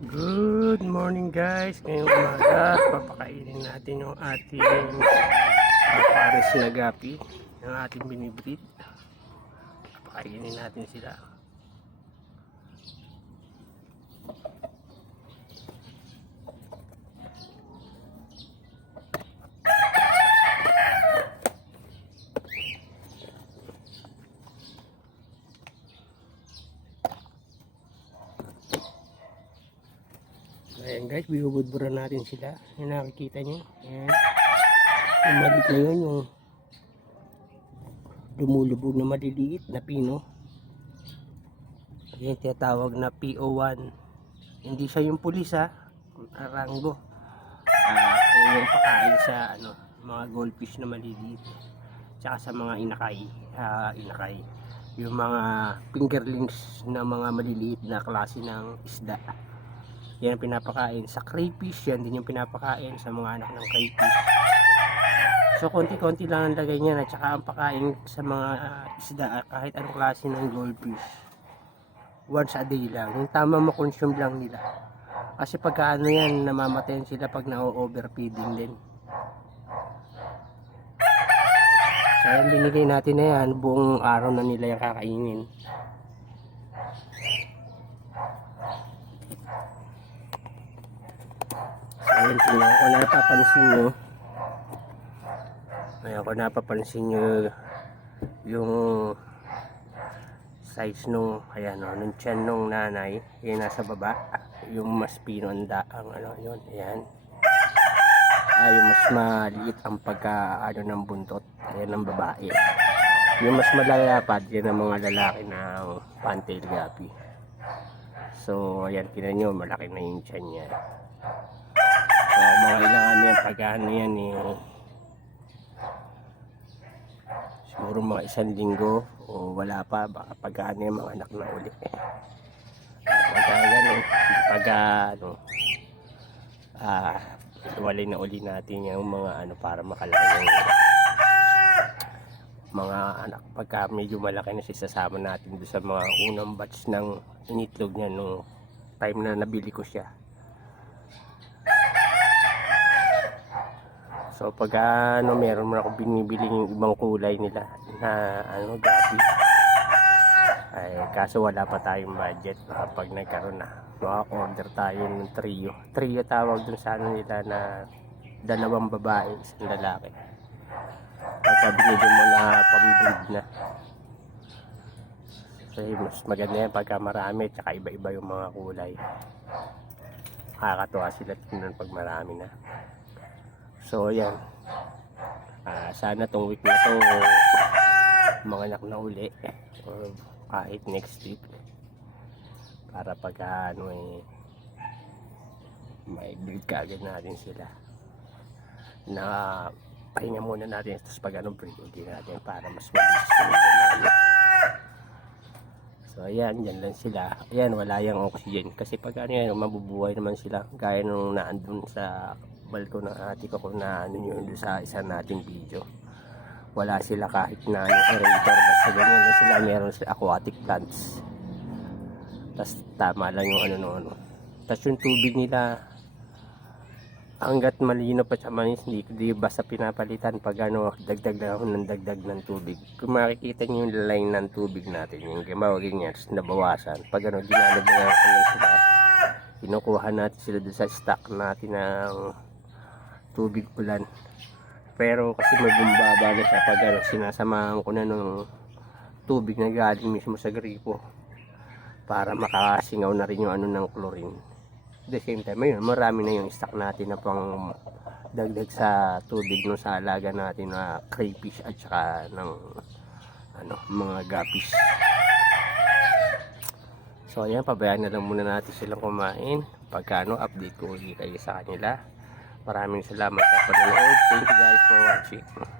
Good morning guys. Ngayong umaga, papakainin natin yung ating uh, pares na gapi. Yung ating binibreed. Papakainin natin sila. Ayan guys, bibubudburan natin sila. Yung nakikita nyo. Ayan. Yung maliit na yun, yung lumulubog na maliliit na pino. Ayan, tinatawag na PO1. Hindi siya yung pulis ha. Arango. Ah, yung pakain sa ano, mga goldfish na maliliit. Tsaka sa mga inakay. Ah, inakay. Yung mga fingerlings na mga maliliit na klase ng isda. Yan ang pinapakain sa crayfish. Yan din yung pinapakain sa mga anak ng crayfish. So, konti-konti lang ang lagay niya at saka ang pakain sa mga ah, isda ah, kahit anong klase ng goldfish. Once a day lang. Yung tama makonsume lang nila. Kasi pagka ano yan, namamatayan sila pag na-overfeeding din. So, yung binigay natin na yan, buong araw na nila yung kakainin. Ayun, tingnan ko napapansin nyo. Ayun ko napapansin nyo yung size nung, ayan o, nung tiyan nung nanay, yung nasa baba, yung mas pinonda ang ano, yun, ayan. Ay, yung mas maliit ang pagka, ano, ng buntot, ayan ang babae. Yung mas malalapad, yan ang mga lalaki ng pantail gapi. So, ayan, tinan nyo, malaki na yung tiyan niya. So, mga ilang ano yan, pag ano yan eh, siguro mga isang linggo o wala pa, baka pag ano yung mga anak na uli. Pag ganun, pag ano, ah, walay na uli natin yung mga ano para makalaki mga anak. Pagka medyo malaki na sisasama natin doon sa mga unang batch ng initlog niya nung time na nabili ko siya So pag ano meron mo ako binibili yung ibang kulay nila na ano gabi. Ay kaso wala pa tayong budget baka pag nagkaroon na maka-order tayo ng trio. Trio tawag dun sa ano nila na dalawang babae, isang lalaki. Pagka binigyan mo na pambreed na. Kasi mas maganda yan pagka marami tsaka iba-iba yung mga kulay. Nakakatuwa sila tingnan pag marami na. So, ayan. Ah, sana tong week na to mga anak na uli or kahit next week para pagka ano eh may breed kaagad natin sila na pahinga muna natin tapos pag ano breed ulit natin para mas mabilis. So ayan, dyan lang sila. Ayan, wala yung oxygen. Kasi pag ano yan, mabubuhay naman sila. Gaya nung naandun sa balko ng ate ko kung na ano yun sa isa nating video. Wala sila kahit na ano, aerator. Basta ganyan lang sila. Meron sila aquatic plants. Tapos tama lang yung ano no ano. Tapos yung tubig nila hanggat malino pa siya manis, hindi di basta pinapalitan pag ano, dagdag na ako ng dagdag ng tubig. Kung makikita niyo yung line ng tubig natin, yung gimawagin niya, nabawasan. Pag ano, ginanag na ako ng sila, kinukuha natin sila doon sa stock natin ng tubig ulan. Pero kasi may bumbaba na siya pag ano, sinasamahan ko na ng tubig na galing mismo sa gripo para makasingaw na rin yung ano ng chlorine. At the same time, ayun, marami na yung stock natin na pang dagdag sa tubig no sa alaga natin na crayfish at saka ng ano, mga guppies. So ayan, pabayaan na lang muna natin silang kumain. Pagka ano, update ko ulit kayo sa kanila. Maraming salamat sa panonood. Thank you guys for watching.